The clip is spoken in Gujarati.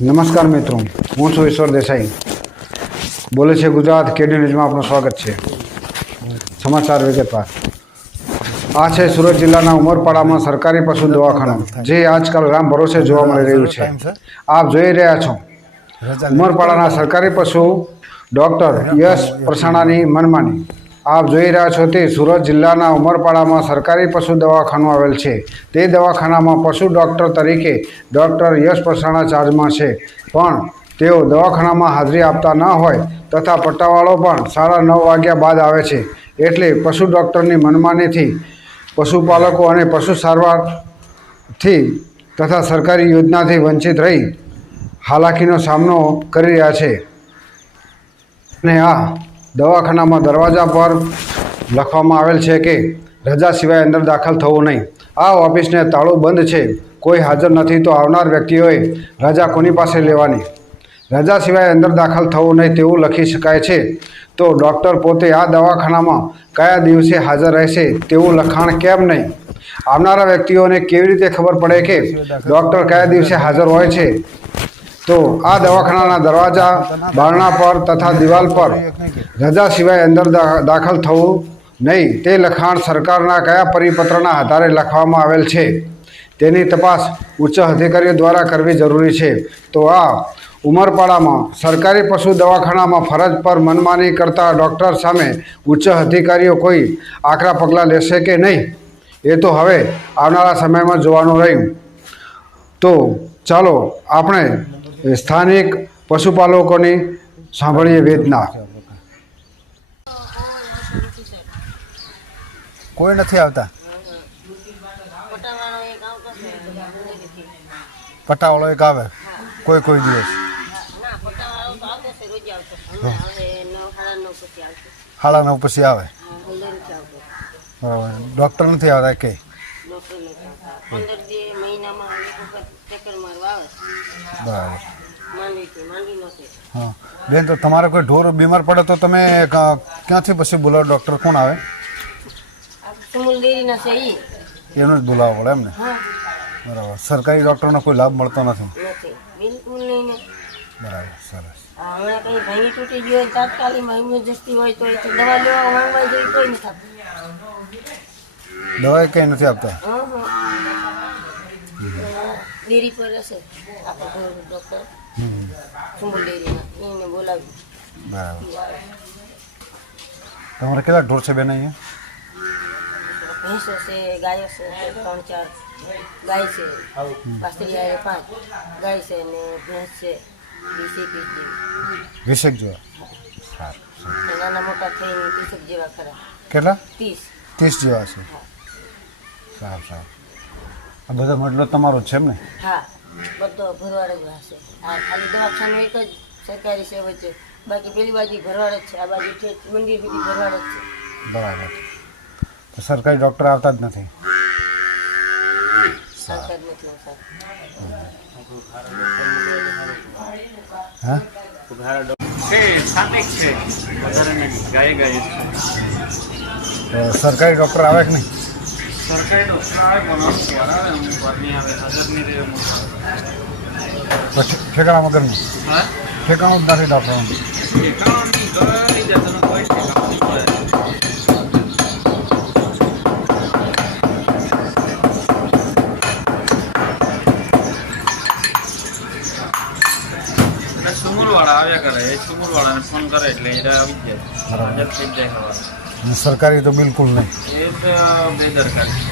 નમસ્કાર મિત્રો, હું છું ઈશ્વર દેસાઈ. બોલે છે ગુજરાત કેડી ન્યૂઝમાં આપનું સ્વાગત છે. સમાચાર વિગતવાર. આ છે સુરત જિલ્લાના ઉમરપાડામાં સરકારી પશુ દવાખાનું, જે આજકાલ રામ ભરોસે જોવા મળી રહ્યું છે. આપ જોઈ રહ્યા છો ઉમરપાડાના સરકારી પશુ ડૉક્ટર યશ પરસાણાની મનમાની. આપ જોઈ રહ્યા છો તે સુરત જિલ્લાના ઉમરપાડામાં સરકારી પશુ દવાખાનું આવેલ છે. તે દવાખાનામાં પશુ ડૉક્ટર તરીકે ડૉક્ટર યશ પરસાણા ચાર્જમાં છે, પણ તેઓ દવાખાનામાં હાજરી આપતા ન હોય તથા પટ્ટાવાળો પણ સાડા 9 વાગ્યા બાદ આવે છે. એટલે પશુ ડૉક્ટરની મનમાનીથી પશુપાલકો અને પશુ સારવારથી તથા સરકારી યોજનાથી વંચિત રહી હાલાકીનો સામનો કરી રહ્યા છે. અને આ દવાખાનામાં દરવાજા પર લખવામાં આવેલ છે કે રજા સિવાય અંદર દાખલ થવું નહીં. આ ઓફિસને તાળું બંધ છે. કોઈ હાજર નથી તો આવનાર વ્યક્તિઓએ રજા કોની પાસે લેવાની? રજા સિવાય અંદર દાખલ થવું નહીં તેવું લખી શકાય છે. તો ડૉક્ટર પોતે આ દવાખાનામાં કયા દિવસે હાજર રહેશે તેવું લખાણ કેમ નહીં? આવનારા વ્યક્તિઓને કેવી રીતે ખબર પડે કે ડૉક્ટર કયા દિવસે હાજર હોય છે? તો આ દવાખાનાના દરવાજા, બારણા પર તથા દિવાલ પર રજા સિવાય અંદર દાખલ થવું નહીં તે લખાણ સરકારના કયા પરિપત્રના આધારે લખવામાં આવેલ છે તેની તપાસ ઉચ્ચ અધિકારીઓ દ્વારા કરવી જરૂરી છે. તો આ ઉમરપાડામાં સરકારી પશુ દવાખાનામાં ફરજ પર મનમાની કરતા ડૉક્ટર સામે ઉચ્ચ અધિકારીઓ કોઈ આકરા પગલાં લેશે કે નહીં, એ તો હવે આવનારા સમયમાં જોવાનું રહ્યું. તો ચાલો આપણે સ્થાનિક પશુપાલકોની સાંભળીએ વેદના. કોઈ નથી આવતા. પટ્ટાવાળો એક આવે કોઈ કોઈ દિવસ. 9:30 પછી આવે. બરાબર. ડૉક્ટર નથી આવતા કે? બરાબર. હા બેન, તો તમારે કોઈ ઢોર બીમાર પડે તો તમે ક્યાંથી પછી બોલાવો? ડૉક્ટર કોણ આવે? એનું જ બોલાવવું પડે એમ ને? બરાબર. સરકારી ડૉક્ટરનો કોઈ લાભ મળતો નથી? બરાબર, સરસ. દવા કંઈ નથી આપતા? ડેરી પર હશે ડૉક્ટર સુમુલ ડેરીમાં એને બોલાવ્યું. બરાબર. તમારે કેટલા ઢોર છે બેન અહીંયા? ભેંસો છે, ગાયો છે, 3-4 ગાય છે, પાસ્તરી 5 ગાય છે ને ભેંસ છે 20 જેવા. નાના મોટા થઈને 30 જેવા ખરા. કેટલા? 30 જેવા છે. સારું સારું. આ બધો મતલબ તમારો છે એમ ને? હા, બધો ભરવાડ જ હશે. આ ખાલી દવાખાનું એક જ સરકારી છે વચ્ચે, બાકી પેલી બાજુ ભરવાડ જ છે, આ બાજુ છે મંદિર સુધી ભરવાડ જ છે. બરાબર. તો સરકારી ડૉક્ટર આવતા જ નથી? સરકાર નથી આવતા. હા તો સરકારી ડૉક્ટર આવે કે નહીં? સરકારી ડૉક્ટર આવે પણ આવે હાજર નહીં રહે. ઠેકાણા વગરનું? હા, ઠેકાણું જ નથી ડૉક્ટરનું. સુમુલવાળા આવ્યા કરે, એ સુમુલવાળાને ફોન કરે એટલે એ આવી જાય, હાજર થઈ જાય. સરકારી તો બિલકુલ નહીં. એ તો બેદરકારી.